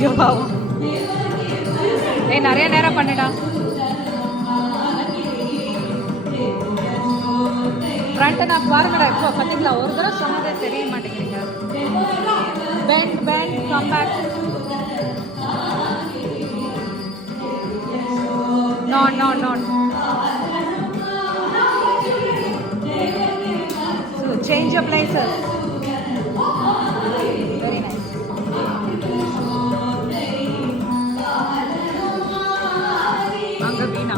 ஐயோ பாவம். நிறைய நேரம் பண்ணுடா. ஃப்ரண்ட் நான் பாருங்கடா. இப்போ பார்த்தீங்களா, ஒரு தடவை சொன்னதே தெரிய மாட்டேங்கிறீங்க. Bend bend come back. not so change your places. Very nice. anga veena